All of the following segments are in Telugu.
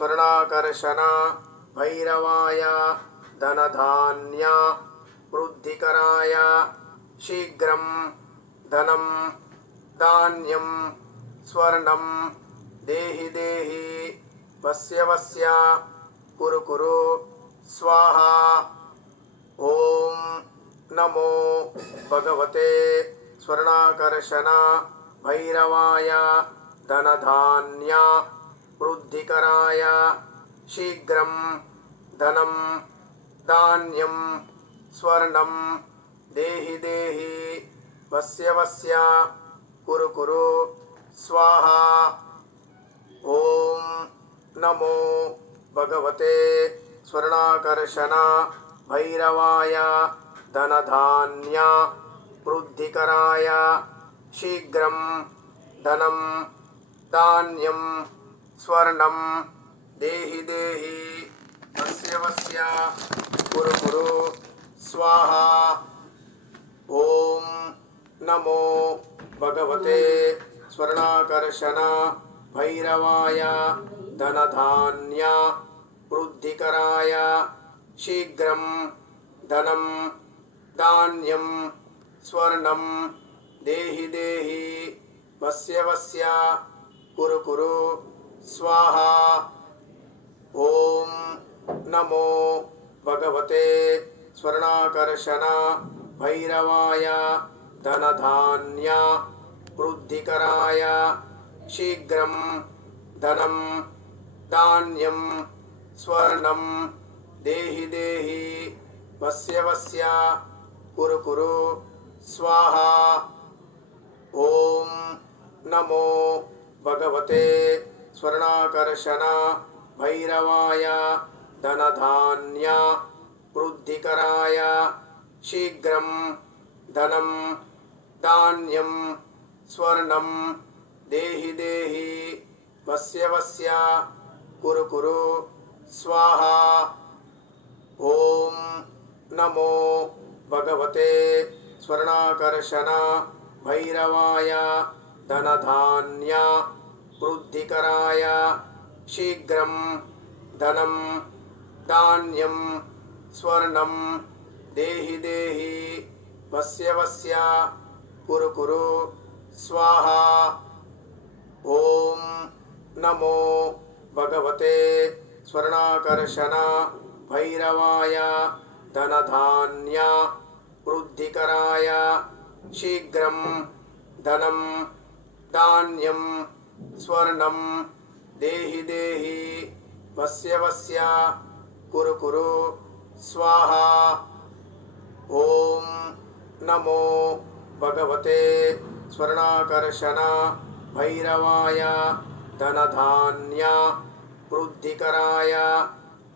స్వర్ణాకర్షణ భైరవాయ ధనధాన్య వృద్ధికరాయ శీఘ్రం ధనం ధాన్యం స్వర్ణం దేహి దేహి వస్య వస్య కురు కురు స్వాహ ఓం నమో భగవతే స్వర్ణాకర్షణ భైరవాయ ధనధాన్య వృద్ధికరాయ శీఘ్రం ధనం ధాన్యం స్వర్ణం దేహి దేహి వస్య వస్య కురు కురు స్వాహ. ఓం నమో భగవతే స్వర్ణాకర్షణ భైరవాయ ధనధాన్య వృద్ధికరాయ శీఘ్రం ధనం ధాన్యం స్వర్ణం. దేహి దేహి. వస్య వస్య. కురు కురు. స్వాహ. ఓం నమో భగవతే స్వర్ణాకర్షణ భైరవాయ ధనధాన్య వృద్ధికరాయ శీఘ్రం ధనం ధాన్యం స్వర్ణం దేహి దేహి వస్య వస్య కురు కురు స్వాహ ఓం నమో భగవతే స్వర్ణాకర్షణ భైరవాయ ధనధాన్య వృద్ధికరాయ శీఘ్రం ధనం ధాన్యం స్వర్ణం దేహి దేహి వస్య వస్య కురు కురు స్వాహ ఓం నమో భగవతే స్వర్ణాకర్షణ భైరవాయ ధనధాన్య వృద్ధికరాయ శీఘ్రం ధనం ధాన్యం స్వర్ణం దేహి దేహి వస్య వస్య కురు కురు స్వాహ ఓం నమో భగవతే స్వర్ణాకర్షణ భైరవాయ ధనధాన్య వృద్ధికరాయ శీఘ్రం ధనం ధాన్యం స్వర్ణం దేహి దేహి వస్య వస్య కురు కురు స్వాహ ఓం నమో భగవతే స్వర్ణాకర్షణ భైరవాయ ధనధాన్య వృద్ధికరాయ శీఘ్రం ధనం ధాన్యం స్వర్ణం దేహి దేహి వస్య వస్య కురు కురు స్వాహ. ఓం నమో భగవతే స్వర్ణాకర్షణ భైరవాయ ధనధాన్య వృద్ధికరాయ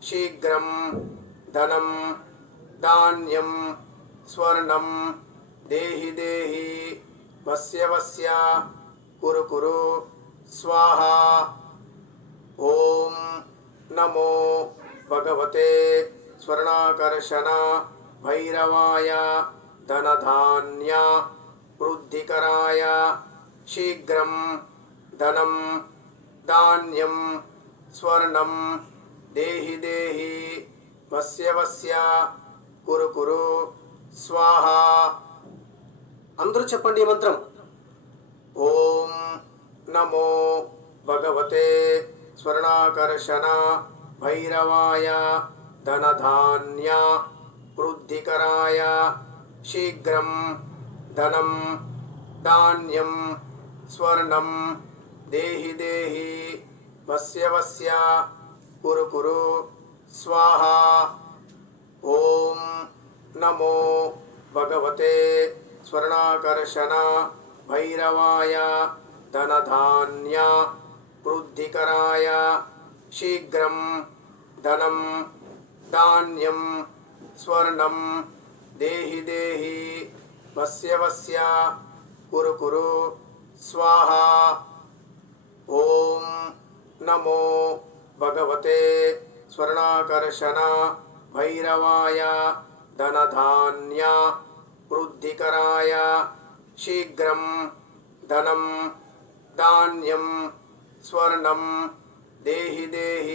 శీఘ్రం ధనం ధాన్యం స్వర్ణం దేహి దేహి వస్య వస్య కురు కురు స్వాహ. ఓం నమో భగవతే స్వర్ణాకర్షణ భైరవాయ ధనధాన్య వృద్ధికరాయ శీఘ్రం ధనం ధాన్యం స్వర్ణం దేహి దేహి వస్య వస్య కురు కురు స్వాహ. అందరూ చెప్పండి ఈ మంత్రం. ఓం నమో భగవతే స్వర్ణాకర్షణ భైరవాయ ధనధాన్య వృద్ధికరాయ శీఘ్రం ధనం ధాన్యం స్వర్ణం దేహి దేహి వస్య వస్య కురు కురు స్వాహ ఓం నమో భగవతే స్వర్ణాకర్షణ భైరవాయ ధనధాన్య వృద్ధికరాయ శీఘ్రం ధనం ధాన్యం స్వర్ణం దేహి దేహి వస్య వస్య కురు కురు స్వాహ ఓం నమో భగవతే స్వర్ణాకర్షణ భైరవాయ ధనధాన్య వృద్ధికరాయ శీఘ్రం ధనం धान्यं स्वर्णं देहि देहि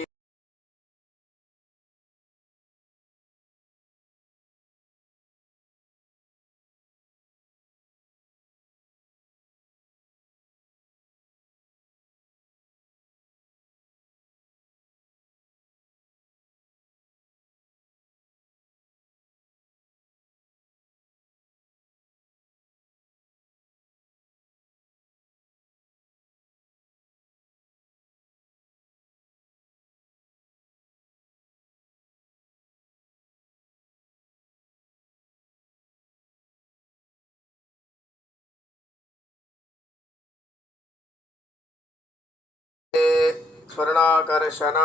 స్వర్ణాకర్షణ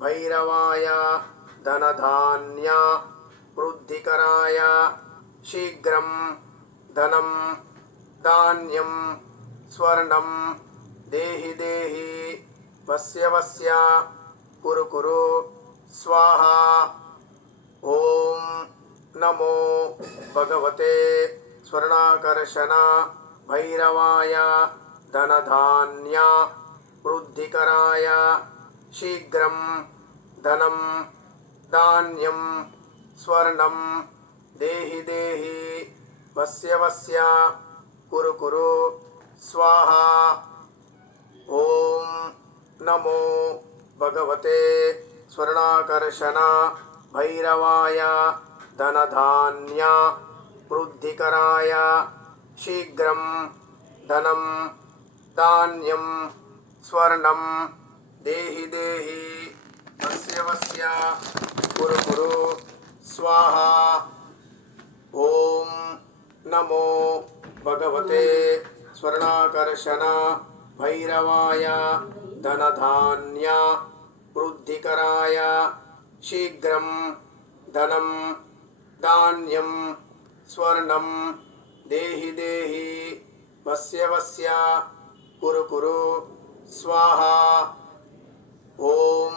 భైరవాయ ధనధాన్య వృద్ధికరాయ శీఘ్రం ధనం ధాన్యం స్వర్ణం దేహి దేహి వస్య వస్య కురు కురు స్వాహ ఓం నమో భగవతే స్వర్ణాకర్షణ భైరవాయ ధనధాన్య వృద్ధికరాయ శీఘ్రం ధనం ధాన్యం స్వర్ణం దేహి దేహి వస్య వస్య కురు కురు స్వాహా. ఓం నమో భగవతే స్వర్ణాకర్షణ భైరవాయ ధనధాన్య వృద్ధికరాయ శీఘ్రం ధనం ధాన్యం స్వర్ణం దేహి దేహి వస్య వస్య కురు కురు స్వాహా ఓం నమో భగవతే స్వర్ణాకర్షణ భైరవాయ ధనధాన్య వృద్ధికరాయ శీఘ్రం ధనం ధాన్యం స్వర్ణం దేహి దేహి వస్య వస్య కురు కురు స్వాహ. ఓం